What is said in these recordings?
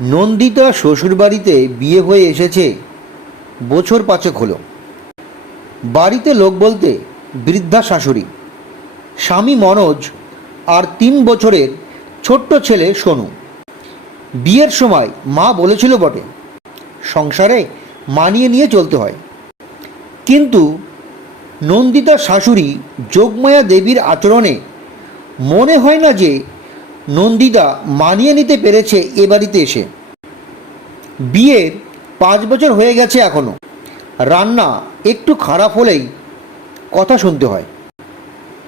নন্দিতা শ্বশুরবাড়িতে বিয়ে হয়ে এসেছে। বছর পাঁচেক হলো। বাড়িতে লোক বলতে বৃদ্ধা শাশুড়ি, স্বামী মনোজ আর তিন বছরের ছোট্ট ছেলে সোনু। বিয়ের সময় মা বলেছিল বটে, সংসারে মানিয়ে নিয়ে চলতে হয়। কিন্তু নন্দিতা শাশুড়ি যোগমায়া দেবীর আচরণে মনে হয় না যে নন্দিতা মানিয়ে নিতে পেরেছে এ বাড়িতে এসে। বিয়ের পাঁচ বছর হয়ে গেছে এখনও। রান্না একটু খারাপ হলেই কথা শুনতে হয়।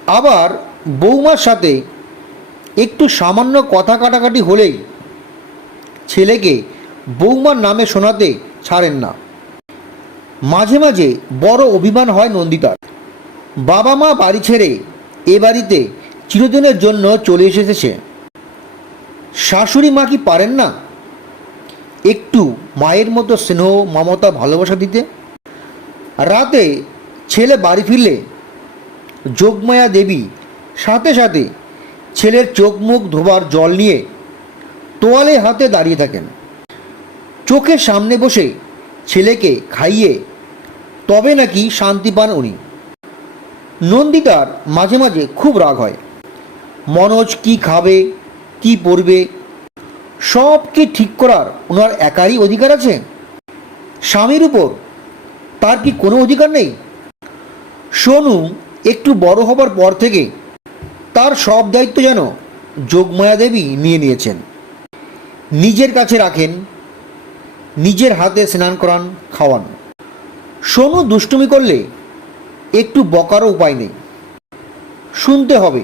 আবার বৌমার সাথে একটু সামান্য কথা কাটাকাটি হলেই ছেলেকে বৌমার নামে শোনাতে ছাড়েন না। মাঝে মাঝে বড় অভিমান হয় নন্দিতার। বাবা মা বাড়ি ছেড়ে এ বাড়িতে চিরদিনের জন্য চলে এসেছে শাশুড়ি মা কি পারেন না? একটু মায়ের মতো স্নেহ, মমতা, ভালোবাসা দিতে? রাতে ছেলে বাড়ি ফিরলে যোগমায়া দেবী সাথে সাথে ছেলের চোখ মুখ ধোবার জল নিয়ে তোয়ালে হাতে দাঁড়িয়ে থাকেন। চোখের সামনে বসে ছেলেকে খাইয়ে তবে নাকি শান্তি পান উনি। নন্দিতার মাঝে মাঝে খুব রাগ হয়। মনোজ কি খাবে? কি পরবে সব কি ঠিক করার ওনার একারই অধিকার আছে? স্বামীর উপর তার কি কোনো অধিকার নেই? সোনু একটু বড় হবার পর থেকে তার সব দায়িত্ব যেন যোগমায়া দেবী নিয়ে নিয়েছেন। নিজের কাছে রাখেন, নিজের হাতে স্নান করান, খাওয়ান। সোনু দুষ্টুমি করলে একটু বকারও উপায় নেই। শুনতে হবে,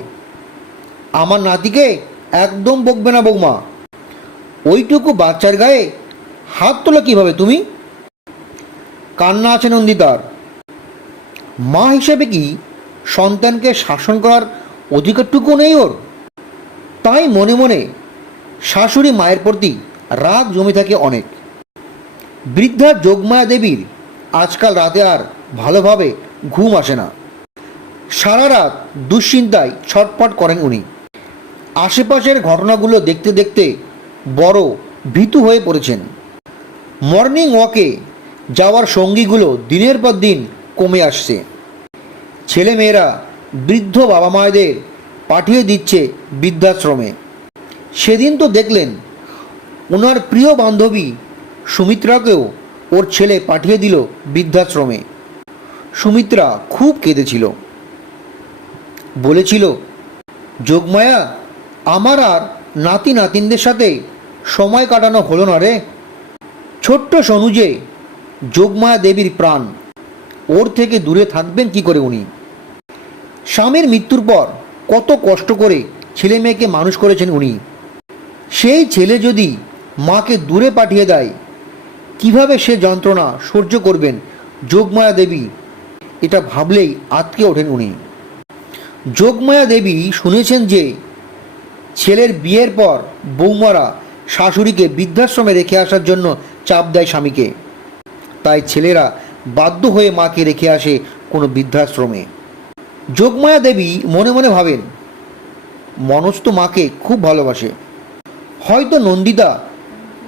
আমার নাতিকে একদম বকবে না বৌমা। ওইটুকু বাচ্চার গায়ে হাত তোলা কীভাবে তুমি? কান্না আছে নন্দিতার। মা হিসেবে কি সন্তানকে শাসন করার অধিকারটুকু নেই ওর? তাই মনে মনে শাশুড়ি মায়ের প্রতি রাগ জমে থাকে অনেক। বৃদ্ধা যোগমায়া দেবীর আজকাল রাতে আর ভালোভাবে ঘুম আসে না। সারা রাত দুশ্চিন্তায় ছটপট করেন উনি। আশেপাশের ঘটনাগুলো দেখতে দেখতে বড় ভীতু হয়ে পড়েছেন। মর্নিং ওয়াকে যাওয়ার সঙ্গীগুলো দিনের পর দিন কমে আসছে। ছেলেমেয়েরা, বৃদ্ধ বাবা মায়েদের পাঠিয়ে দিচ্ছে বৃদ্ধাশ্রমে। সেদিন তো দেখলেন, ওনার প্রিয় বান্ধবী সুমিত্রাকেও ওর ছেলে পাঠিয়ে দিল বৃদ্ধাশ্রমে। সুমিত্রা খুব কেঁদেছিল। বলেছিল, যোগমায়া আমার আর নাতি নাতিনদের সাথে সময় কাটানো হলো না রে। ছোট্ট সনুজে যোগমায়া দেবীর প্রাণ, ওর থেকে দূরে থাকবেন কি করে উনি? স্বামীর মৃত্যুর পর কত কষ্ট করে ছেলে মেয়েকে মানুষ করেছেন উনি। সেই ছেলে যদি মাকে দূরে পাঠিয়ে দেয়, কীভাবে সে যন্ত্রণা সহ্য করবেন যোগমায়া দেবী? এটা ভাবলেই আটকে ওঠেন উনি। যোগমায়া দেবী শুনেছেন যে ছেলের বিয়ের পর বৌমারা শাশুড়িকে বৃদ্ধাশ্রমে রেখে আসার জন্য চাপ দেয় স্বামীকে। তাই ছেলেরা বাধ্য হয়ে মাকে রেখে আসে কোনো বৃদ্ধাশ্রমে। যোগমায়া দেবী মনে মনে ভাবেন মনস তো মাকে খুব ভালোবাসে। হয়তো নন্দিতা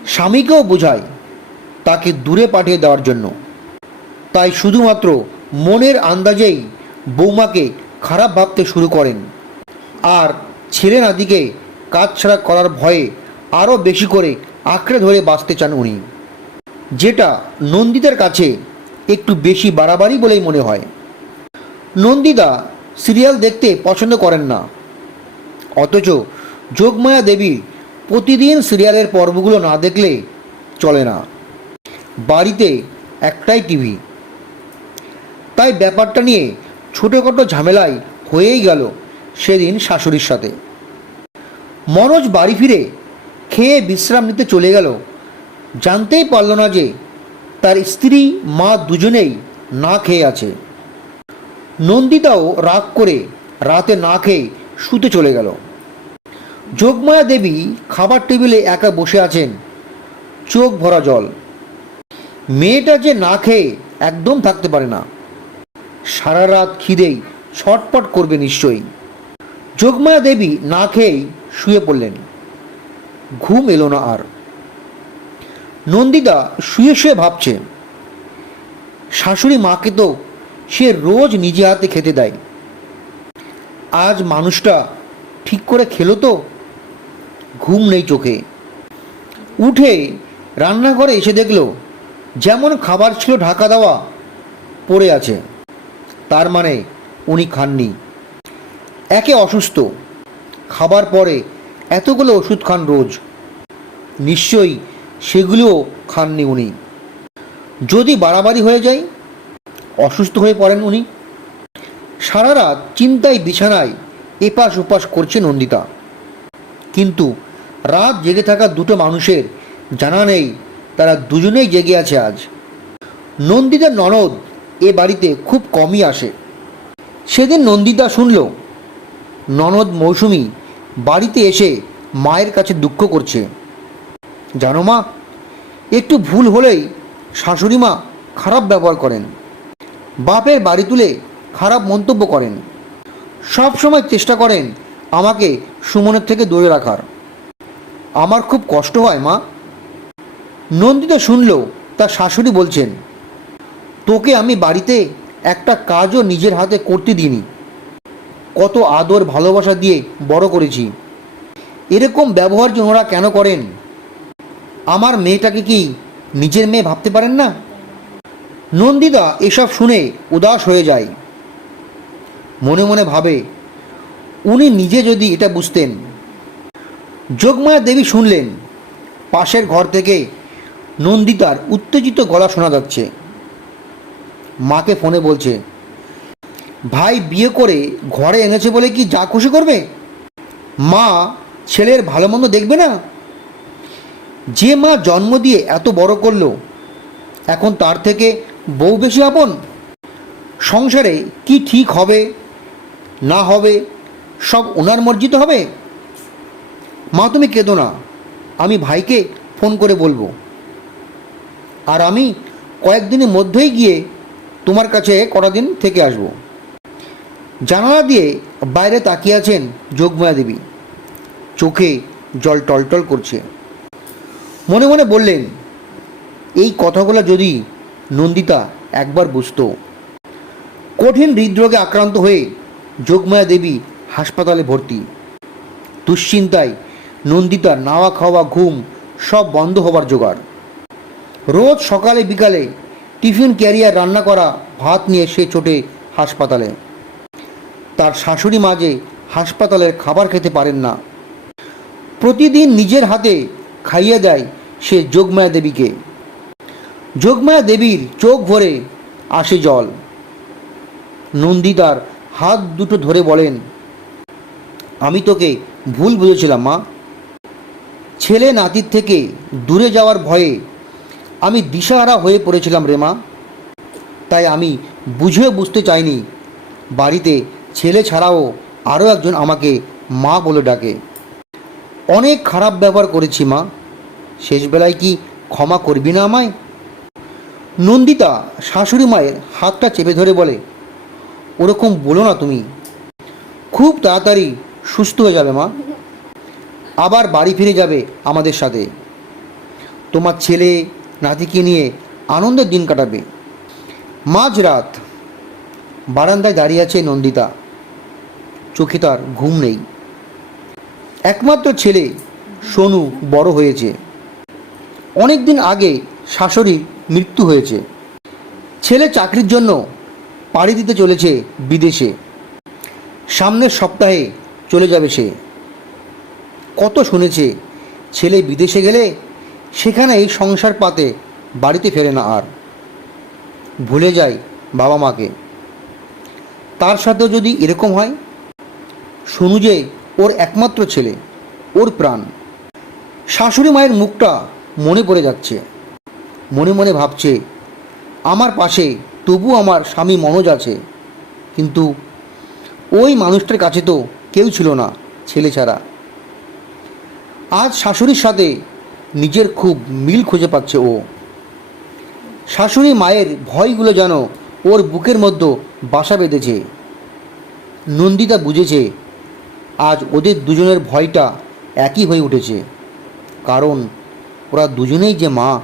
স্বামীকেও বোঝায় তাকে দূরে পাঠিয়ে দেওয়ার জন্য। তাই শুধুমাত্র মনের আন্দাজেই বৌমাকে খারাপ ভাবতে শুরু করেন। আর ছেলে নাতিকে কাজ ছাড়া করার ভয়ে আরও বেশি করে আঁকড়ে ধরে বাঁচতে চান উনি। যেটা নন্দিতার কাছে একটু বেশি বাড়াবাড়ি বলেই মনে হয়। নন্দিতা সিরিয়াল দেখতে পছন্দ করেন না। অথচ যোগমায়া দেবী প্রতিদিন সিরিয়ালের পর্বগুলো না দেখলে চলে না। বাড়িতে একটাই টিভি। তাই ব্যাপারটা নিয়ে ছোটোখাটো ঝামেলায় হয়েই গেল সেদিন শাশুড়ির সাথে। মনোজ বাড়ি ফিরে খেয়ে বিশ্রাম নিতে চলে গেল। জানতেই পারল না যে তার স্ত্রী, মা দুজনেই না খেয়ে আছে। নন্দিতাও রাগ করে রাতে না খেয়ে শুতে চলে গেল। যোগমায়া দেবী খাবার টেবিলে একা বসে আছেন, চোখ ভরা জল। মেয়েটা যে না খেয়ে একদম থাকতে পারে না। সারা রাত খিদেই ছটপট করবে নিশ্চয়ই। যোগমায়া দেবী না খেয়েই শুয়ে পড়লেন। ঘুম এলো না আর। নন্দিতা শুয়ে শুয়ে ভাবছে, শাশুড়ি মাকে তো সে রোজ নিজে হাতে খেতে দেয়। আজ মানুষটা ঠিক করে খেলো তো? ঘুম নেই চোখে। উঠে রান্নাঘরে এসে দেখল, যেমন খাবার ছিল ঢাকা দেওয়া, পড়ে আছে। তার মানে উনি খাননি। একে অসুস্থ। খাবার পরে এতগুলো ওষুধ খান রোজ। নিশ্চয়ই সেগুলোও খাননি উনি। যদি বাড়াবাড়ি হয়ে যায়, অসুস্থ হয়ে পড়েন উনি। সারা রাত চিন্তায় বিছানায় এপাশ ওপাশ করছে নন্দিতা। কিন্তু রাত জেগে থাকা দুটো মানুষের জানা নেই, তারা দুজনেই জেগে আছে আজ। নন্দিতার ননদ এ বাড়িতে খুব কমই আসে। সেদিন নন্দিতা শুনল ননদ মৌসুমি বাড়িতে এসে মায়ের কাছে দুঃখ করছে। জানো মা, একটু ভুল হলেই শাশুড়ি মা খারাপ ব্যবহার করেন। বাপের বাড়ি তুলে খারাপ মন্তব্য করেন। সব সময় চেষ্টা করেন আমাকে সুমনের থেকে দূরে রাখার। আমার খুব কষ্ট হয় মা। নন্দিতা শুনল তার শাশুড়ি বলছেন, তোকে আমি বাড়িতে একটা কাজও নিজের হাতে করতে দিইনি। কত আদর, ভালোবাসা দিয়ে বড় করেছি। এরকম ব্যবহার যে ওনারা কেন করেন? আমার মেয়েটাকে কি নিজের মেয়ে ভাবতে পারেন না? নন্দিতা এসব শুনে উদাস হয়ে যায়। মনে মনে ভাবে, উনি নিজে যদি এটা বুঝতেন। যোগমায়া দেবী শুনলেন, পাশের ঘর থেকে নন্দিতার উত্তেজিত গলা শোনা যাচ্ছে। মাকে ফোনে বলছে ভাই বিয়ে করে ঘরে এনেছে বলে কি যা খুশি করবে? মা ছেলের ভালো মন্দ দেখবে না? যে মা জন্ম দিয়ে এত বড় করল, এখন তার থেকে বউ বেশি আপন? সংসারে কি ঠিক হবে, না হবে, সব ওনার মর্জিত হবে? মা তুমি কেঁদো না, আমি ভাইকে ফোন করে বলব। আর আমি কয়েকদিনের মধ্যেই গিয়ে তোমার কাছে কটা দিন থেকে আসব। জানালা দিয়ে বাইরে তাকিয়ে আছেন যোগমায়া দেবী। চোখে জল টলটল করছে। মনে মনে বললেন, এই কথাগুলো যদি নন্দিতা একবার বুঝতো। কঠিন হৃদরোগে আক্রান্ত হয়ে যোগমায়া দেবী হাসপাতালে ভর্তি। দুশ্চিন্তায় নন্দিতার নাওয়া খাওয়া ঘুম সব বন্ধ হবার জোগাড়। রোজ সকালে বিকালে টিফিন ক্যারিয়ার রান্না করা ভাত নিয়ে সে ছোটে হাসপাতালে। তার শাশুড়ি মাঝে হাসপাতালের খাবার খেতে পারেন না। প্রতিদিন নিজের হাতে খাইয়ে দেয় সে যোগমায়া দেবীকে। যোগমায়া দেবীর চোখ ভরে আসে জল। নন্দিতার হাত দুটো ধরে বলেন, আমি তোকে ভুল বুঝেছিলাম, মা। ছেলে নাতির থেকে দূরে যাওয়ার ভয়ে আমি দিশাহারা হয়ে পড়েছিলাম রে, মা। তাই আমি বুঝে বুঝতে চাইনি বাড়িতে ছেলে ছাড়াও আরও একজন আমাকে মা বলে ডাকে। অনেক খারাপ ব্যবহার করেছি মা। শেষবেলায় কি ক্ষমা করবি না আমায়? নন্দিতা শাশুড়ি মায়ের হাতটা চেপে ধরে বলে, ওরকম বলো না তুমি। খুব তাড়াতাড়ি সুস্থ হয়ে যাবে মা। আবার বাড়ি ফিরে যাবে আমাদের সাথে। তোমার ছেলে নাতিকে নিয়ে আনন্দের দিন কাটাবে। মাঝরাত বারান্দায় দাঁড়িয়ে আছে নন্দিতা। চোখে তার ঘুম নেই। একমাত্র ছেলে সোনু বড় হয়েছে। অনেক দিন আগে শাশুড়ির মৃত্যু হয়েছে। ছেলে চাকরির জন্য পাড়ি দিতে চলেছে বিদেশে। সামনের সপ্তাহে চলে যাবে সে। কত শুনেছে, ছেলে বিদেশে গেলে সেখানেই সংসার পাতে বাড়িতে ফেরে না আর। ভুলে যায় বাবা মাকে। তার সাথেও যদি এরকম হয় শুনু যে ওর একমাত্র ছেলে, ওর প্রাণ। শাশুড়ি মায়ের মুখটা মনে পড়ে যাচ্ছে। মনে মনে ভাবছে, আমার পাশে তবু আমার স্বামী মনোজ আছে। কিন্তু ওই মানুষটার কাছে তো কেউ ছিল না, ছেলে ছাড়া। আজ শাশুড়ির সাথে নিজের খুব মিল খুঁজে পাচ্ছে ও। শাশুড়ি মায়ের ভয়গুলো যেন ওর বুকের মধ্যে বাসা বেঁধেছে। নন্দিতা বুঝেছে আজ ওদের দুজনের ভয়টা একই হয়ে উঠেছে। কারণ ওরা দুজনেই যে মা